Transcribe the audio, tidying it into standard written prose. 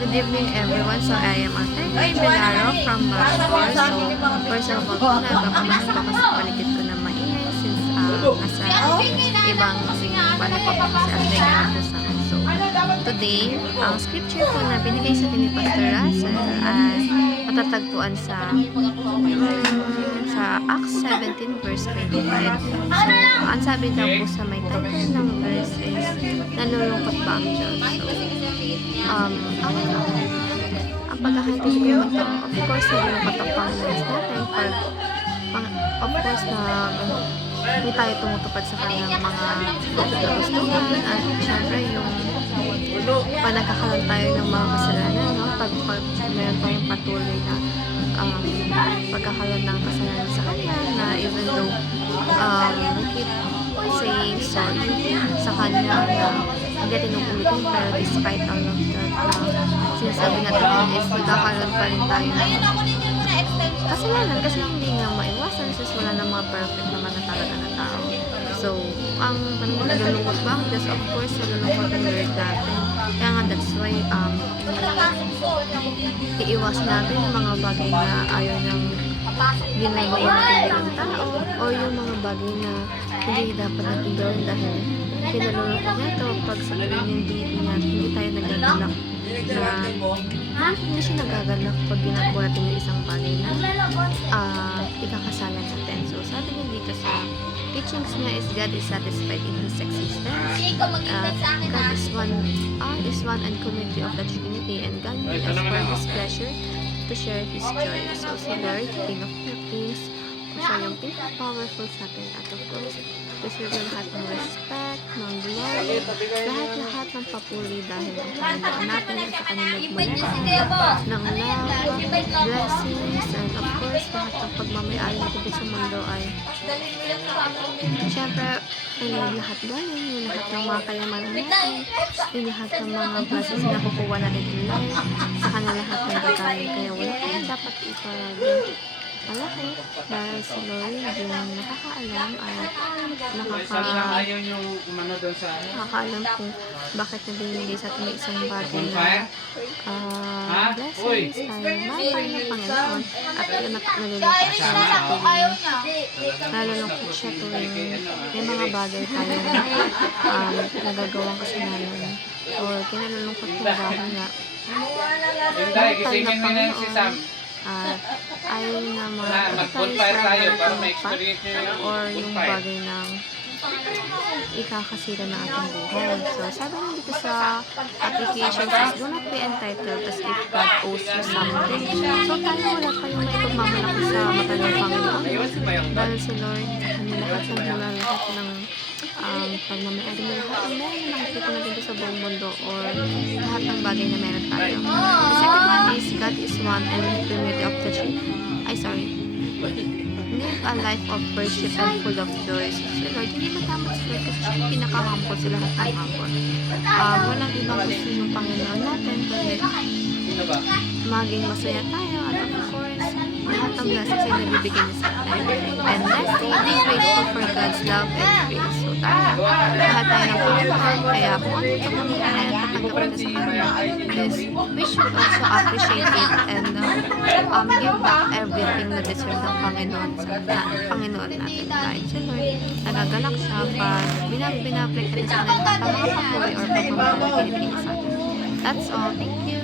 Good evening everyone. So I am Ate Belaro from Bangor. So first of all, nagpapamas ko kasi paligid ko na maingay since nasa ibang balik ko kasi Ate Belaro sa akin. So today, ang scripture ko na binigay sa atin ni Pastor Russell ay matatagpuan sa Acts 17 verse 25. So ang sabi daw po sa may title ng verse is nalulungkot ba ang Diyos? So ang pagkakaintindi ko naman ito, of course, nalulungkot ang Panginoon natin pag of course na hindi tayo tumutupad sa kanyang mga gustuhan at syempre yung nagkakaroon tayo ng mga kasalanan, no? Pag meron tayong patuloy na pagkakaroon ng kasalanan sa kanya na even though we keep saying sorry sa kanya na hindi tinuulitin, pero despite all of that sinasabi natin is nagkakaroon pa rin tayo ng kasalanan kasi hindi nga maiwasan since wala na mga perfect naman na talaga na tao. So, ang nalulungkot ba ang Diyos? Of course, nalulungkot ang Lord natin. Kaya nga, that's why iiwas natin yung mga bagay na ayaw ng ginagawa natin ng tao o yung mga bagay na hindi dapat natin gawin dahil kinalulungkot niya ito pag sabihin hindi tayo nagagalak na hindi siya nagagalak pag ginagawa natin yung isang bagay na ikakasalan natin. So, sabi niya dito sa teachings niya is God is satisfied in His existence. God is one and community of the Trinity, and God made us for His pleasure to share His joy. So, Lord, King of the Kings, siya yung pinaka-powerful sa atin. At of course, deserve yung lahat ng respect, ng glory, lahat ng papuri dahil ang Panginoon natin at sa kanyang nagmula ng love, blessings, and of course, lahat ng pagmamayari natin sa mundo ay syempre, yung lahat galing, yung lahat ng mga kayamanan natin, yung lahat ng mga blessings na kukuha natin in life, sa kanya lahat ng gagawin. Kaya wala kaya dapat malaki dahil si Lord yung nakakaalam at nakakaalam kung bakit nabinigay sa atin isang bagay na blessings tayo mahal ng Panginoon at nalulungkot siya sa tuwing nalulungkot siya tuwing may mga bagay tayo na nagagawang kasalanan or kinalulungkot mo dahil nga tayo ng Panginoon ayaw na mag-bonfire tayo para ma-experience or yung bagay ng ikakasira ng ating buhay. So, sabi na dito sa application is do not be entitled as if God owes you something. So, tayo wala tayong may pagmamalaki sa mata ng Panginoon dahil si Lord lahat ng pagmamayari mo lahat ng meron na nakikita natin sa buong mundo or lahat ng bagay na meron tayo. The second one is God is one and community of the live a life of worship and full of joy. So Lord, hindi matama si Lord kasi siya yung pinaka-humble sa lahat ng humble. Walang ibang gusto yung Panginoon natin kundi maging masaya tayo at of course lahat ng blessings ay nabibigyan niya sa atin. And lastly, be grateful for God's love and grace. So tayo, lahat tayo ng Panginoon. Kaya kung ano ito kami na tatanggapin na sa Kanya is we should also appreciate it and give back everything na deserve ng Panginoon natin. Dahil si Lord, nagagalak siya pag binaplik natin sa kanya ng mga papuwi or pagmamahal na pinipili sa atin. That's all. Thank you.